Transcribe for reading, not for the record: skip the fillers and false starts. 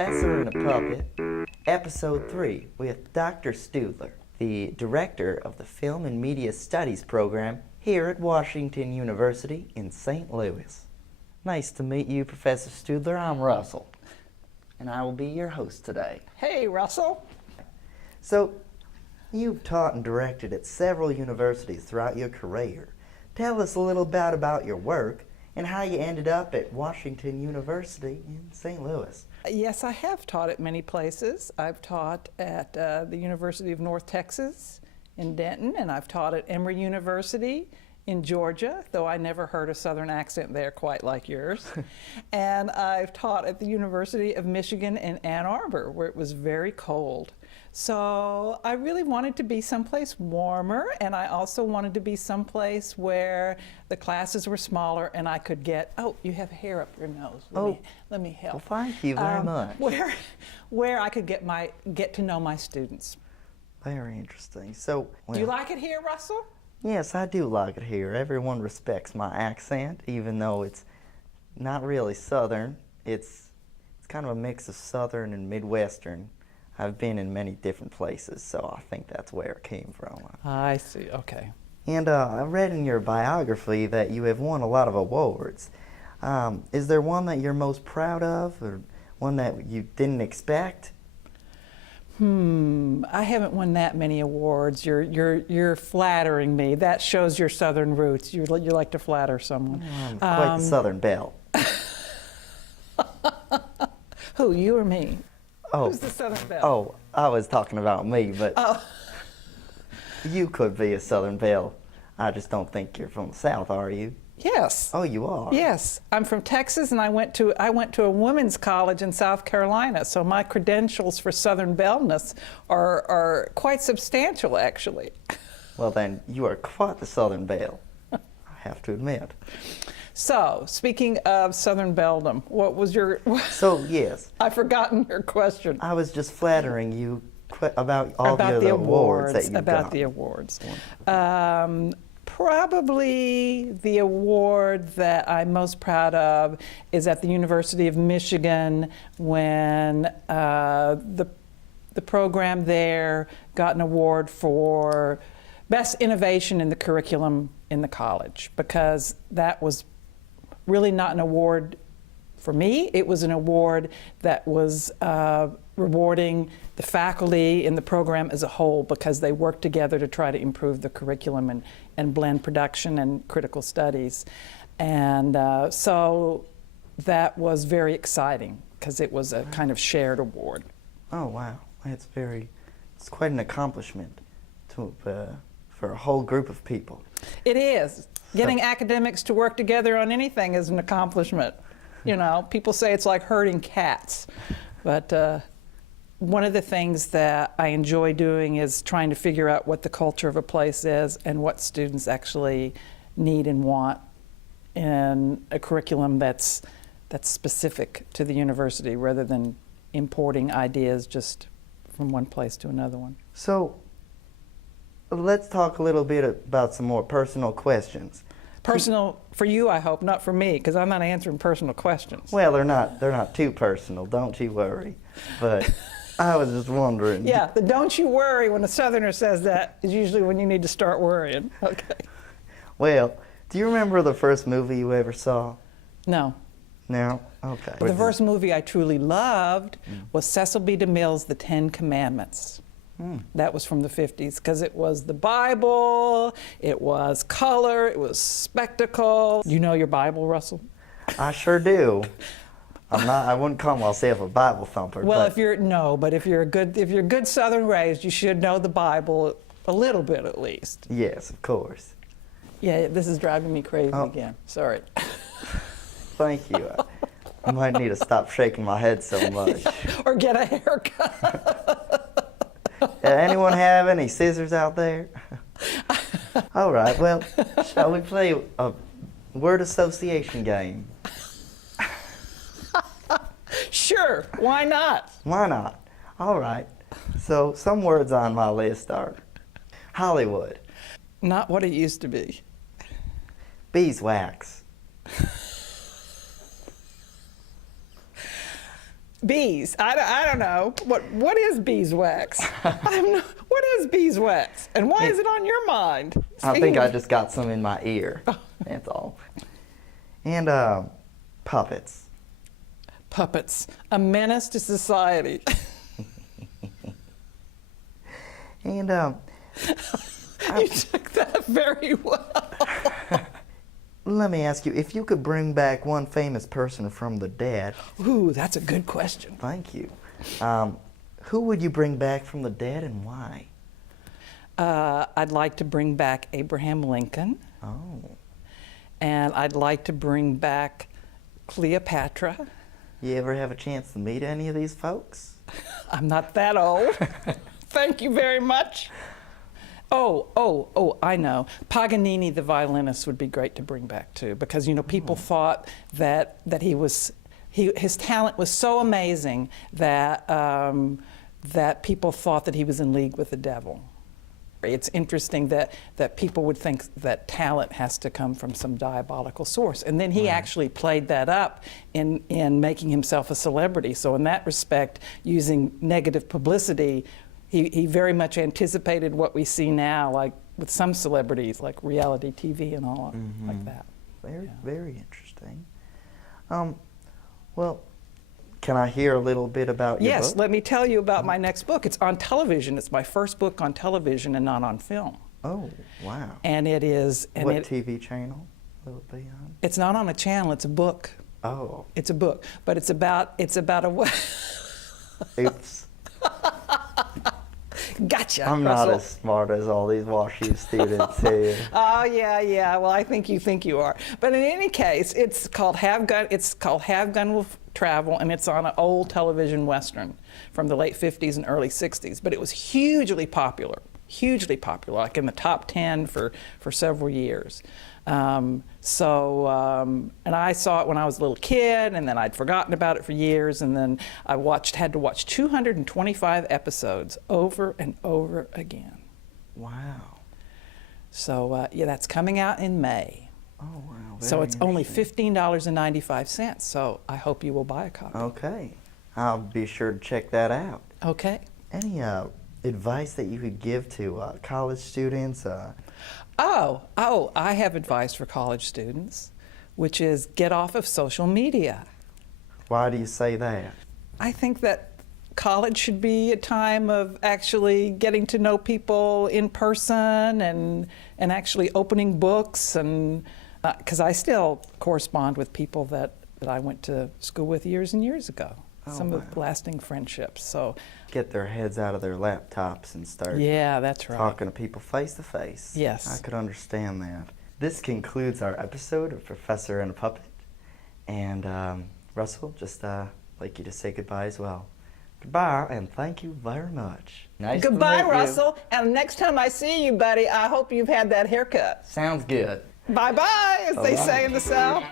Professor and a Puppet, Episode 3 with Dr. Studlar, the Director of the Film and Media Studies program here at Washington University in St. Louis. Nice to meet you, Professor Studlar. I'm Russell, and I will be your host today. Hey, Russell. So, you've taught and directed at several universities throughout your career. Tell us a little bit about your work and how you ended up at Washington University in St. Louis. Yes, I have taught at many places. I've taught at the University of North Texas in Denton, and I've taught at Emory University in Georgia, though I never heard a Southern accent there quite like yours. And I've taught at the University of Michigan in Ann Arbor, where it was very cold. So I really wanted to be someplace warmer, and I also wanted to be someplace where the classes were smaller and I could get, oh, you have hair up your nose. Let me help. Well, thank you very much. Where I could get to know my students. Very interesting. So, Do you like it here, Russell? Yes, I do like it here. Everyone respects my accent, even though it's not really Southern. It's kind of a mix of Southern and Midwestern. I've been in many different places, so I think that's where it came from. I see, okay. And I read in your biography that you have won a lot of awards. Is there one that you're most proud of, or one that you didn't expect? I haven't won that many awards. You're flattering me. That shows your Southern roots. You like to flatter someone. I'm quite the Southern belle. Who, you or me? Oh. Who's the Southern belle? Oh, I was talking about me, but Oh. You could be a Southern belle. I just don't think you're from the South, are you? Yes. Oh, you are? Yes. I'm from Texas, and I went to a women's college in South Carolina, so my credentials for Southern belle-ness are quite substantial, actually. Well, then, you are quite the Southern belle, I have to admit. So, speaking of Southern belledom, what was your... So, yes. I've forgotten your question. I was just flattering you about all the other awards that you've About the awards. Probably the award that I'm most proud of is at the University of Michigan when the program there got an award for Best Innovation in the Curriculum in the college, because that was really not an award for me. It was an award that was rewarding the faculty in the program as a whole, because they worked together to try to improve the curriculum and blend production and critical studies. And so that was very exciting, because it was a kind of shared award. Oh, wow. It's quite an accomplishment for a whole group of people. It is. Getting academics to work together on anything is an accomplishment. You know, people say it's like herding cats, but one of the things that I enjoy doing is trying to figure out what the culture of a place is and what students actually need and want in a curriculum that's specific to the university, rather than importing ideas just from one place to another one. So, let's talk a little bit about some more personal questions. Personal for you, I hope, not for me, because I'm not answering personal questions. Well, they're not too personal, don't you worry. But I was just wondering. Yeah, the don't you worry when a Southerner says that is usually when you need to start worrying. Okay. Well, do you remember the first movie you ever saw? No. No? Okay. The first movie I truly loved was Cecil B. DeMille's The Ten Commandments. That was from the 50s, because it was the Bible, it was color, it was spectacle. You know your Bible, Russell? I sure do. I wouldn't call myself a Bible thumper. Well, but if you're good Southern raised, you should know the Bible a little bit at least. Yes, of course. Yeah, this is driving me crazy again. Sorry. Thank you. I might need to stop shaking my head so much. Or get a haircut. Anyone have any scissors out there? All right, well, shall we play a word association game? Sure, why not? Why not? All right. So some words on my list are Hollywood. Not what it used to be. Beeswax. Bees. I don't know. What is beeswax? What is beeswax? And why is it on your mind? I think I just got some in my ear. That's all. And puppets. Puppets. A menace to society. And You took that very well. let me ask you, if you could bring back one famous person from the dead. Ooh, that's a good question. Thank you. Who would you bring back from the dead and why? I'd like to bring back Abraham Lincoln. Oh. And I'd like to bring back Cleopatra. You ever have a chance to meet any of these folks? I'm not that old. Thank you very much. Oh, I know. Paganini, the violinist, would be great to bring back too, because people thought that his talent was so amazing that that people thought that he was in league with the devil. It's interesting that people would think that talent has to come from some diabolical source. And then he actually played that up in making himself a celebrity. So in that respect, using negative publicity, he very much anticipated what we see now, like with some celebrities, like reality TV and all like that. Very interesting. Well, can I hear a little bit about your book? Yes, let me tell you about my next book. It's on television. It's my first book on television and not on film. Oh, wow. And it is... What TV channel will it be on? It's not on a channel, it's a book. Oh. It's a book, but it's about a... Oops. Gotcha, I'm Russell. not as smart as all these WashU students here. Oh yeah. Well, I think you are. But in any case, it's called Have Gun Will Travel, and it's on an old television western from the late 50s and early 60s. But it was hugely popular, like in the top 10 for several years. And I saw it when I was a little kid, and then I'd forgotten about it for years, and then I had to watch 225 episodes over and over again. Wow. So that's coming out in May. Oh, wow. So it's only $15.95, so I hope you will buy a copy. Okay. I'll be sure to check that out. Okay. Any advice that you could give to college students? I have advice for college students, which is get off of social media. Why do you say that? I think that college should be a time of actually getting to know people in person and actually opening books, and because I still correspond with people that I went to school with years and years ago. Some of lasting friendships. So get their heads out of their laptops and start that's right. talking to people face to face. Yes. I could understand that. This concludes our episode of Professor and a Puppet. And Russell, just like you to say goodbye as well. Goodbye, and thank you very much. Nice Goodbye, to meet Russell. And next time I see you, buddy, I hope you've had that haircut. Sounds good. Bye-bye, as they say in the South.